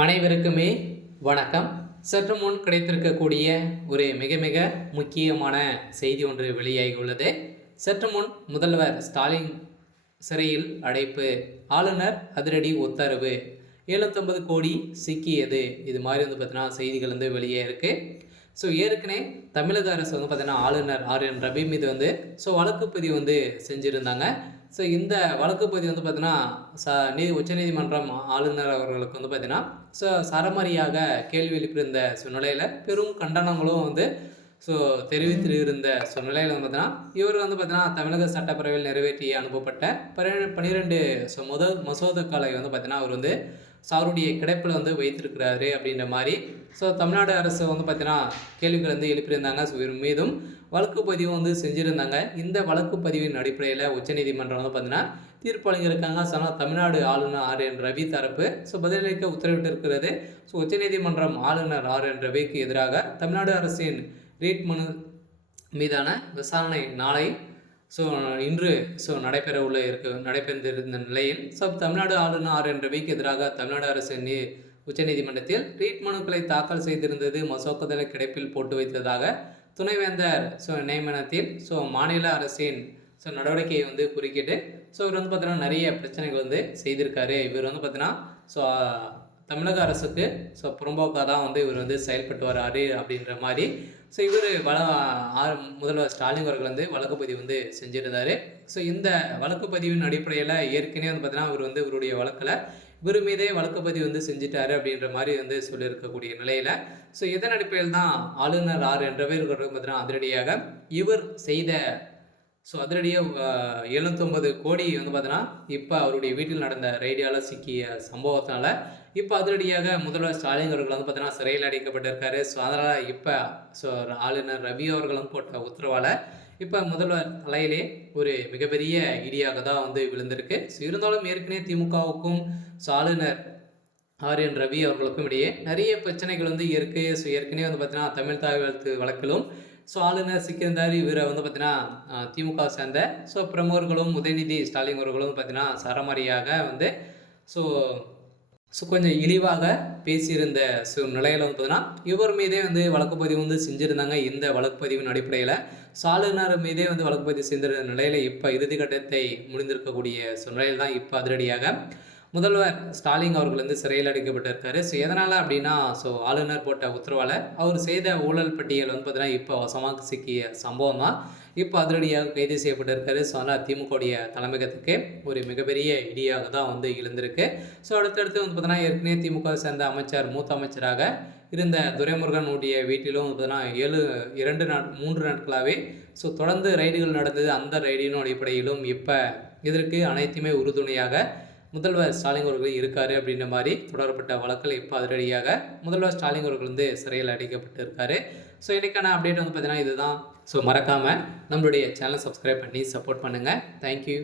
அனைவருக்குமே வணக்கம். சற்று முன் கிடைத்திருக்கக்கூடிய ஒரு மிக மிக முக்கியமான செய்தி ஒன்று வெளியாகியுள்ளது. சற்று முன் முதல்வர் ஸ்டாலின் சிறையில் அடைப்பு, ஆளுநர் அதிரடி உத்தரவு, 750 கோடி சிக்கியது. இது மாதிரி பார்த்தீங்கன்னா செய்திகள் வெளியே இருக்குது. ஸோ ஏற்கனவே தமிழக அரசு பார்த்தீங்கன்னா ஆளுநர் ஆர்.என். ரவி மீது வழக்குப்பதிவு செஞ்சுருந்தாங்க. ஸோ இந்த வழக்குப்பதிவு பார்த்தீங்கன்னா உச்சநீதிமன்றம் ஆளுநர் அவர்களுக்கு பார்த்தீங்கன்னா சரமாரியாக கேள்வி எழுப்பியிருந்த சூழ்நிலையில் பெரும் கண்டனங்களும் தெரிவித்திருந்த சூழ்நிலையில் பார்த்தீங்கன்னா இவர் பார்த்தீங்கன்னா தமிழக சட்டப்பேரவையில் நிறைவேற்றி அனுப்பப்பட்ட 12 மசோதாக்களை பார்த்தீங்கன்னா அவர் அவருடைய கிடப்பில் வைத்திருக்கிறாரு அப்படின்ற மாதிரி தமிழ்நாடு அரசு பார்த்தீங்கன்னா கேள்விகள் எழுப்பியிருந்தாங்க. ஸோ இவர் மீதும் வழக்குப்பதிவு செஞ்சுருந்தாங்க. இந்த வழக்குப்பதிவின் அடிப்படையில் உச்சநீதிமன்றம் பார்த்தீங்கன்னா தீர்ப்பு வழங்கியிருக்காங்க. தமிழ்நாடு ஆளுநர் ஆர்.என். ரவி தரப்பு பதிலளிக்க உத்தரவிட்டிருக்கிறது. உச்சநீதிமன்றம் ஆளுநர் ஆர்.என். ரவிக்கு எதிராக தமிழ்நாடு அரசின் ரீட் மனு மீதான விசாரணை நாளை இன்று நடைபெற்றிருந்த நிலையில் தமிழ்நாடு ஆளுநர் ஆர்.என். ரவிக்கு எதிராக தமிழ்நாடு அரசு உச்சநீதிமன்றத்தில் ரீட் மனுக்களை தாக்கல் செய்திருந்தது மசோதாக்களை கிடப்பில் போட்டு வைத்ததாக துணைவேந்தர் நியமனத்தில் மாநில அரசின் நடவடிக்கையை குறுக்கிட்டு இவர் பார்த்தீங்கன்னா நிறைய பிரச்சனைகள் செய்திருக்காரு. இவர் பார்த்தீங்கன்னா தமிழக அரசுக்கு புறம்போக்காக தான் இவர் செயல்பட்டு வராரு அப்படின்ற மாதிரி இவர் முதல்வர் ஸ்டாலின் அவர்கள் வழக்குப்பதிவு செஞ்சிருந்தார். இந்த வழக்குப்பதிவின் அடிப்படையில் ஏற்கனவே பார்த்தீங்கன்னா இவர் இவருடைய வழக்கில் இவர் மீதே வழக்குப்பதிவு செஞ்சிட்டாரு அப்படின்ற மாதிரி சொல்லியிருக்கக்கூடிய நிலையில் இதன் அடிப்படையில் தான் ஆளுநர் ஆர்.என். ரவி பார்த்தீங்கன்னா அதிரடியாக இவர் செய்த அதிரடியாக 750 கோடி பார்த்தீங்கன்னா இப்போ அவருடைய வீட்டில் நடந்த ரெய்டியால் சிக்கிய சம்பவத்தினால இப்போ அதிரடியாக முதல்வர் ஸ்டாலின் அவர்கள் பார்த்தீங்கன்னா சிறையில் அடைக்கப்பட்டிருக்காரு. அதனால் இப்போ ஆளுநர் ரவி அவர்களும் போட்ட உத்தரவால் இப்போ முதல்வர் தலையிலே ஒரு மிகப்பெரிய இடியாக தான் விழுந்திருக்கு. இருந்தாலும் ஏற்கனவே திமுகவுக்கும் ஆளுநர் ஆர்.என். ரவி அவர்களுக்கும் இடையே நிறைய பிரச்சனைகள் இருக்குது. ஏற்கனவே பார்த்தீங்கன்னா தமிழ் தாய் வாழ்த்து வழக்கிலும் ஆளுநர் சிக்கியிருந்தார். இவரை பார்த்தீங்கன்னா திமுக சேர்ந்த பிரமுகர்களும் உதயநிதி ஸ்டாலின் அவர்களும் பார்த்தீங்கன்னா சரமாரியாக கொஞ்சம் இழிவாக பேசியிருந்த நிலையில் பார்த்தீங்கன்னா இவர் மீதே வழக்குப்பதிவு செஞ்சுருந்தாங்க. இந்த வழக்குப்பதிவின் அடிப்படையில் ஆளுநர் மீதே வழக்குப்பதிவு செஞ்சிருந்த நிலையில் இப்போ இறுதிக்கட்டத்தை முடிந்திருக்கக்கூடிய நிலையில் தான் இப்போ அதிரடியாக முதல்வர் ஸ்டாலின் அவர்கள் சிறையில் அடைக்கப்பட்டிருக்காரு. எதனால் அப்படின்னா ஆளுநர் போட்ட உத்தரவால் அவர் செய்த ஊழல் பட்டியல் பார்த்தீங்கன்னா இப்போ வசமாக சிக்கிய சம்பவம் தான் இப்போ அதிரடியாக கைது செய்யப்பட்டிருக்காரு. அதனால் திமுகவுடைய தலைமையகத்துக்கு ஒரு மிகப்பெரிய இடியாக தான் எழுந்திருக்கு. அடுத்தடுத்து பார்த்தீங்கன்னா ஏற்கனவே திமுக சேர்ந்த அமைச்சர் மூத்த அமைச்சராக இருந்த துரைமுருகனுடைய வீட்டிலும் பார்த்தீங்கன்னா 3 நாட்களாகவே தொடர்ந்து ரைடுகள் நடந்தது. அந்த ரைடின் அடிப்படையிலும் இப்போ இதற்கு அனைத்துமே உறுதுணையாக முதல்வர் ஸ்டாலின் அவர்கள் இருக்காரு அப்படின்ற மாதிரி தொடரப்பட்ட வழக்கில் இப்போ அதிரடியாக முதல்வர் ஸ்டாலின் அவர்கள் சிறையில் அடைக்கப்பட்டு இருக்காரு. இன்றைக்கான அப்டேட் பார்த்தீங்கன்னா இதுதான். மறக்காமல் நம்மளுடைய சேனலை சப்ஸ்கிரைப் பண்ணி சப்போர்ட் பண்ணுங்கள். தேங்க்யூ.